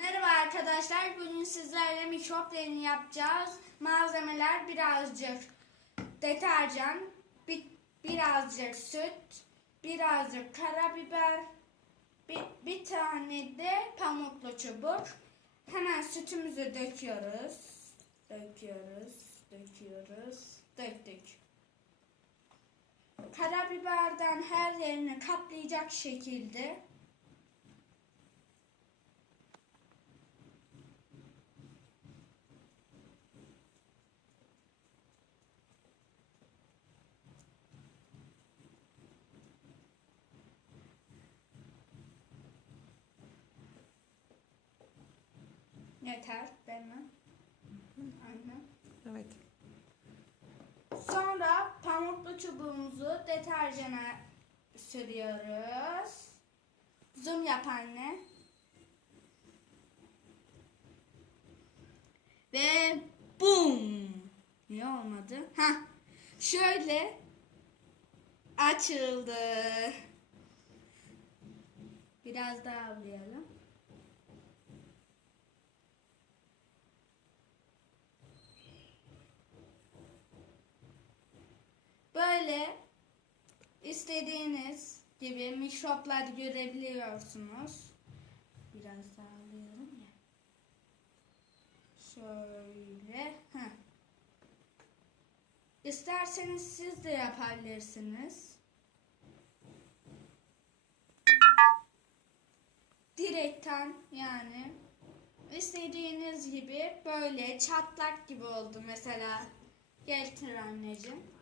Merhaba arkadaşlar. Bugün sizlerle mikrop deney yapacağız. Malzemeler birazcık deterjan, bir, birazcık süt, birazcık karabiber, bir, bir tane de pamuklu çubuk. Hemen sütümüzü döküyoruz. Döküyoruz, döküyoruz, döktük. Karabiberden her yerini kaplayacak şekilde Yeter değil mi? Aynen. Evet. Sonra pamuklu çubuğumuzu deterjana sürüyoruz. Zoom yap anne. Ve boom. Niye olmadı? Ha. Şöyle açıldı. Biraz daha avlayalım. Böyle istediğiniz gibi mikroplar görebiliyorsunuz. Biraz daha alıyorum ya. Şöyle. Heh. İsterseniz siz de yapabilirsiniz. Direkten yani istediğiniz gibi böyle çatlak gibi oldu mesela. Getir anneciğim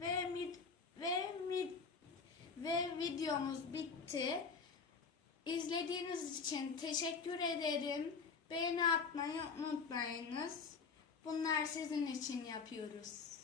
ve mid ve mid ve videomuz bitti. İzlediğiniz için teşekkür ederim. Beğeni atmayı unutmayınız. Bunlar sizin için yapıyoruz.